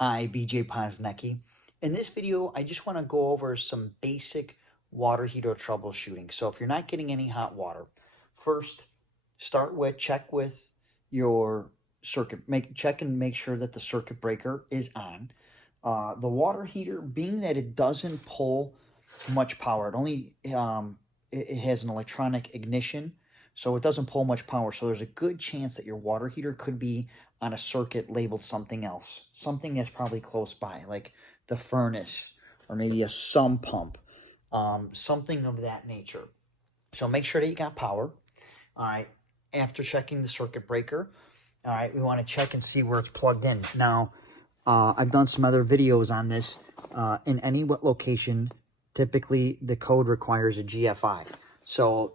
Hi, BJ Posnecki. In this video, I just want to go over some basic water heater troubleshooting. So if you're not getting any hot water, first check with your circuit, check and make sure that the circuit breaker is on. The water heater, being that it doesn't pull much power, it has an electronic ignition, so it doesn't pull much power. So there's a good chance that your water heater could be on a circuit labeled something else, something that's probably close by, like the furnace or maybe a sump pump, something of that nature. So make sure that you got power. All right. After checking the circuit breaker, all right, we want to check and see where it's plugged in. Now, I've done some other videos on this. In any location, typically the code requires a GFI. So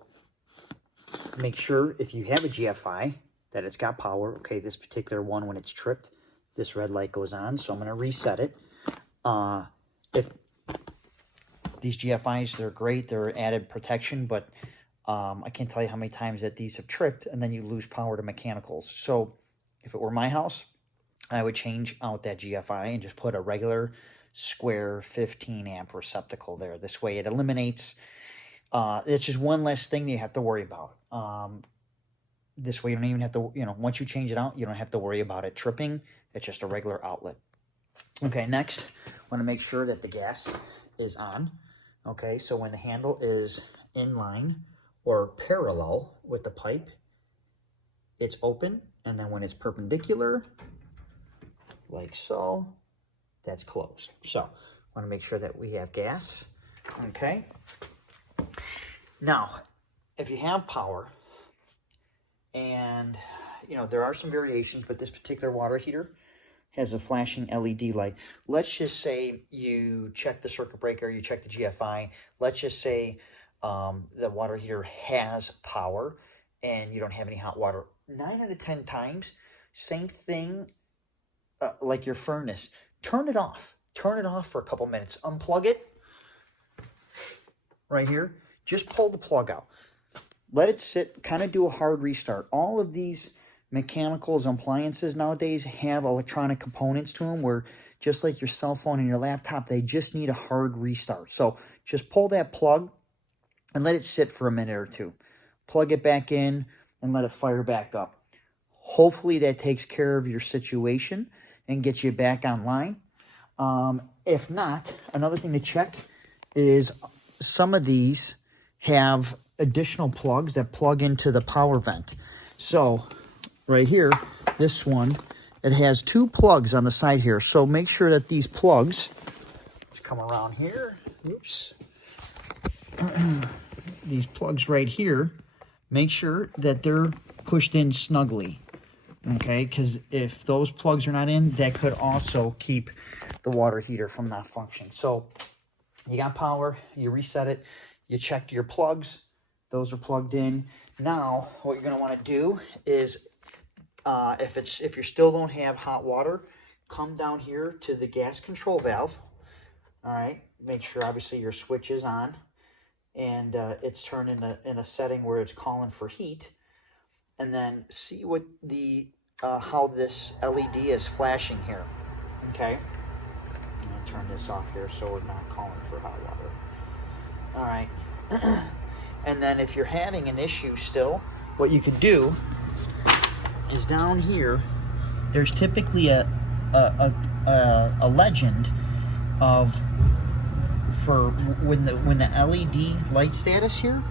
make sure if you have a GFI that it's got power. Okay, this particular one, when it's tripped, this red light goes on. So I'm going to reset it. If these GFIs, they're great. They're added protection, but I can't tell you how many times that these have tripped and then you lose power to mechanicals. So if it were my house, I would change out that GFI and just put a regular square 15 amp receptacle there. This way it eliminates, it's just one less thing you have to worry about. This way you don't even have to, once you change it out, you don't have to worry about it tripping. It's just a regular outlet. Okay, next, want to make sure that the gas is on. Okay, so when the handle is in line or parallel with the pipe, it's open. And then when it's perpendicular, like so, that's closed. So, want to make sure that we have gas. Okay. Now, if you have power, and, there are some variations, but this particular water heater has a flashing LED light. Let's just say you check the circuit breaker, you check the GFI. Let's just say the water heater has power and you don't have any hot water. 9 out of 10 times, same thing like your furnace. Turn it off. Turn it off for a couple minutes. Unplug it right here. Just pull the plug out. Let it sit, kind of do a hard restart. All of these mechanicals and appliances nowadays have electronic components to them where just like your cell phone and your laptop, they just need a hard restart. So just pull that plug and let it sit for a minute or two. Plug it back in and let it fire back up. Hopefully that takes care of your situation and gets you back online. If not, another thing to check is some of these have additional plugs that plug into the power vent. So right here, this one, it has 2 plugs on the side here. So make sure that these plugs, let's come around here, oops. These plugs right here, make sure that they're pushed in snugly. Okay, because if those plugs are not in, that could also keep the water heater from not functioning. So you got power, you reset it, you checked your plugs, those are plugged in. Now, what you're going to want to do is, if you still don't have hot water, come down here to the gas control valve. All right, make sure obviously your switch is on, and it's turned in a setting where it's calling for heat. And then see what how this LED is flashing here. Okay, I'm gonna turn this off here so we're not calling for hot water. All right. And then if you're having an issue still, what you can do is down here, there's typically a legend for when the LED light status here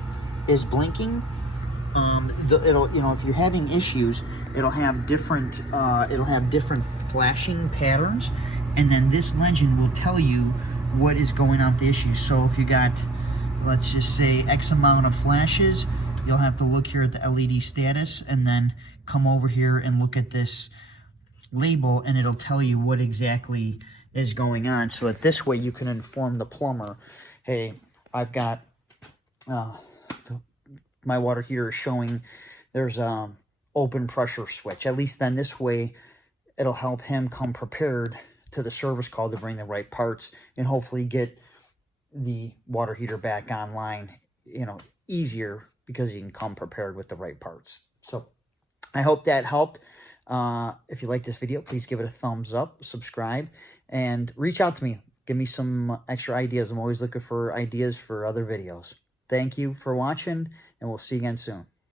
is blinking. It'll, if you're having issues, it'll have different flashing patterns, and then this legend will tell you what is going on with the issue. So if you got, let's just say, X amount of flashes, you'll have to look here at the LED status and then come over here and look at this label, and it'll tell you what exactly is going on. So that this way you can inform the plumber, hey, I've got my water heater is showing there's open pressure switch. At least then this way it'll help him come prepared to the service call to bring the right parts and hopefully get the water heater back online, easier because you can come prepared with the right parts. So I hope that helped. If you like this video, please give it a thumbs up, subscribe, and reach out to me. Give me some extra ideas. I'm always looking for ideas for other videos. Thank you for watching, and we'll see you again soon.